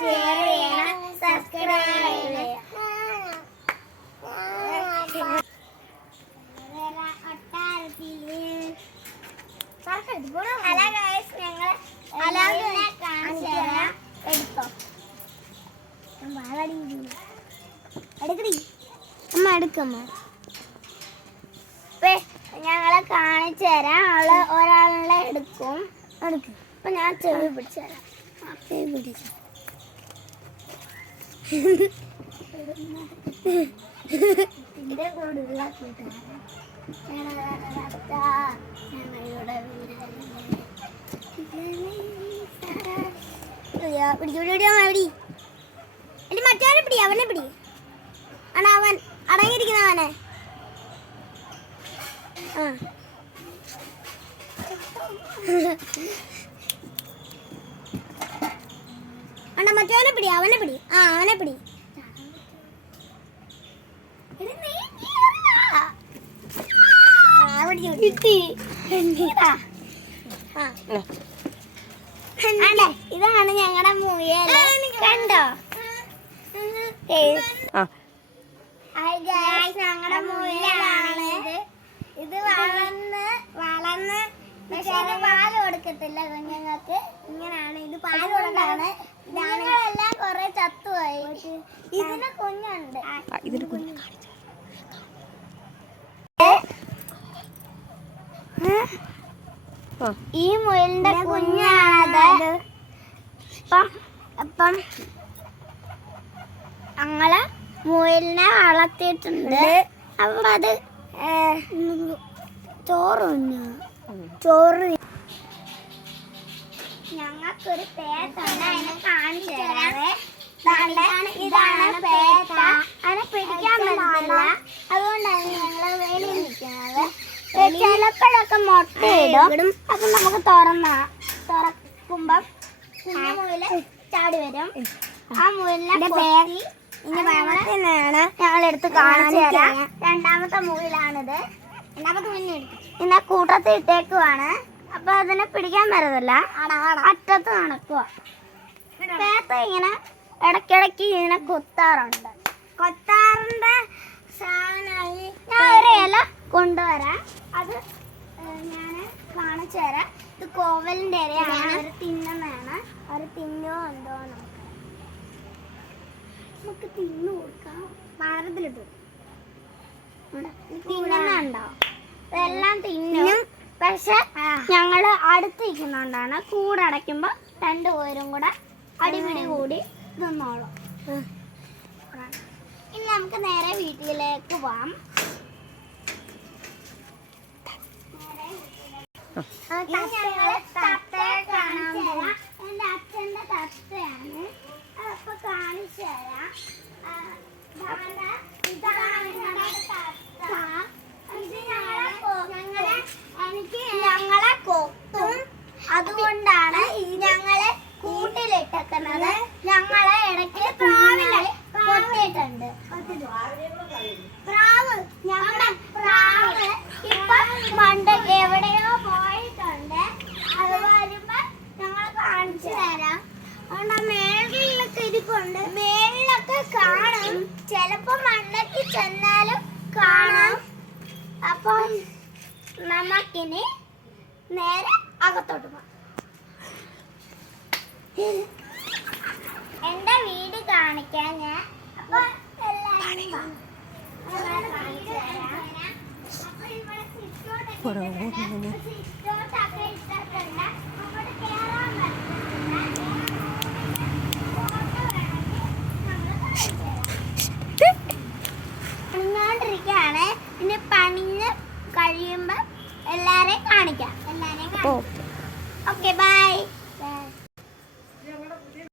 Share ചെയ്യണം, subscribe ചെയ്യണം. Hello guys, ഞങ്ങൾ കാണിച്ചു തരാം. എടുത്തോ എടുക്കടി അമ്മ, എടുക്കമ്മ. ഞങ്ങളെ കാണിച്ചു തരാം. ഒരാളെ എടുക്കും. അപ്പൊ ഞാൻ ചെവി പിടിച്ചു തരാം. ചെവി പിടിച്ചു ഇതിന്റെ കൂടുള്ള കൂട്ടുകാരൻ എന്റെ മറ്റവനെ പിടി, അവനെ പിടി. ആണോ അവൻ അടങ്ങിയിരിക്കുന്നവനെ? അണ്ണാ മറ്റവനെ പിടി, അവനെ പിടി. അവനെ പിടി. ഇതാണ് ഞങ്ങളുടെ മുയൽ. കണ്ടോ? ഞങ്ങളുടെ മുയലാണിത്. ഇത് വളർന്ന് പക്ഷെ ഇത് പാല് കൊടുക്കത്തില്ല കുഞ്ഞുങ്ങൾക്ക്. ഇങ്ങനെയാണ് ഇത് പാല് കൊടുക്കാണ്. ഞങ്ങളെല്ലാം കൊറേ ചത്തുപോയി. ഇതിന് കുഞ്ഞുണ്ട്. ഈ മുയലിന്റെ കുഞ്ഞാണത്. അപ്പം ഞങ്ങള് മുയലിനെ വളർത്തിയിട്ടുണ്ട്. അപ്പൊ അത് ചോറ് ഞങ്ങൾക്കൊരു പേത്താണ്. അതിനെ കാണിച്ചു തരാവേ. ഇതാണ് പേത്ത. അതിനെ പിടിക്കാൻ പറ്റില്ല. അതുകൊണ്ടാണ് ഞങ്ങള് വെളിയിൽ നിൽക്കുന്നത്. ചിലപ്പോഴൊക്കെ മുട്ടയിടും. അപ്പൊ നമുക്ക് തുറക്കുമ്പം കുഞ്ഞു മുയല് ചാടി വരും. ആ മുയലിന്റെ പേര് ഇനി വളർത്തുന്നതാണ് ഞങ്ങളെടുത്ത് കാണിച്ചു തരാം. രണ്ടാമത്തെ മുയലാണിത്. രണ്ടാമത്തെ മുന്നിൽ ഇന്ന കൂട്ടത്തിൽ ഇട്ടേക്കുവാണ്. അപ്പൊ അതിനെ പിടിക്കാൻ പറ്റത്തില്ല. അറ്റത്ത് നടക്കുക. പേത്ത ഇങ്ങനെ ഇടയ്ക്കിടയ്ക്ക് ഇതിനെ കൊത്താറുണ്ട്. സാധനമായി ഞാൻ ഒരു ഇല കൊണ്ടുവരാം. അത് ഞാൻ കാണിച്ചു തരാം. ഇത് കോവലിന്റെ ഇലയാണ്. ഒരു തിന്നുന്നതാണ്. ഒരു തിന്നോ എന്തോ നമുക്ക് തിന്നു കൊടുക്കാം. പാത്രത്തിലിട്ടു തിന്നുന്നുണ്ടോ? ഇതെല്ലാം തിന്നും. പക്ഷെ ഞങ്ങള് അടുത്തിരിക്കുന്നോണ്ടാണ്. കൂടടയ്ക്കുമ്പോ രണ്ടുപേരും കൂടെ അടിപിടി കൂടി തിന്നോളും. ഇനി നമുക്ക് നേരെ വീട്ടിലേക്ക് പോവാം. ഞങ്ങള് തത്തയെ കാണാൻ പോവാം. എന്റെ അച്ഛന്റെ തത്തയാണ്. അപ്പൊ കാണിച്ചു തരാം. ഇതാണ് ഞങ്ങളുടെ തത്ത. ഇത് ഞങ്ങളെ കൊത്തും. അതുകൊണ്ടാണ് ഞങ്ങളെ കൂട്ടിലിട്ടേക്കുന്നത്. ഞങ്ങളെ ഇടയ്ക്ക് പ്രാവിനെ കൊത്തിയിട്ടുണ്ട്. പ്രാവ് ഇപ്പൊ പണ്ട് എവിടെയോ പോയിട്ടുണ്ട്. അത് വരുമ്പോ ഞങ്ങൾ കാണിച്ചു തരാം. അതുകൊണ്ട് മേളിലൊക്കെ ഇരിപ്പുണ്ട്. മേളിലൊക്കെ കാണും. ചിലപ്പോ മണ്ണയ്ക്ക് ചെന്നാലും കാണാം. അപ്പം നമുക്കിനി നേരെ അകത്തോട്ട് പോകാം. എന്റെ വീട് കാണിക്കാൻ ഞാൻ അപ്പൊ എല്ലാരും കാണിച്ചു തരാം. അപ്പൊ ഇവിടെ സിറ്റോട്ടൊക്കെ ഇട്ടിട്ടുണ്ട്. അങ്ങോട്ട് കേറാൻ പറ്റില്ല. പണിഞ്ഞോണ്ടിരിക്കുകയാണ്. ഇനി പണിഞ്ഞ് കഴിയുമ്പോ എല്ലാരെയും കാണിക്കാം.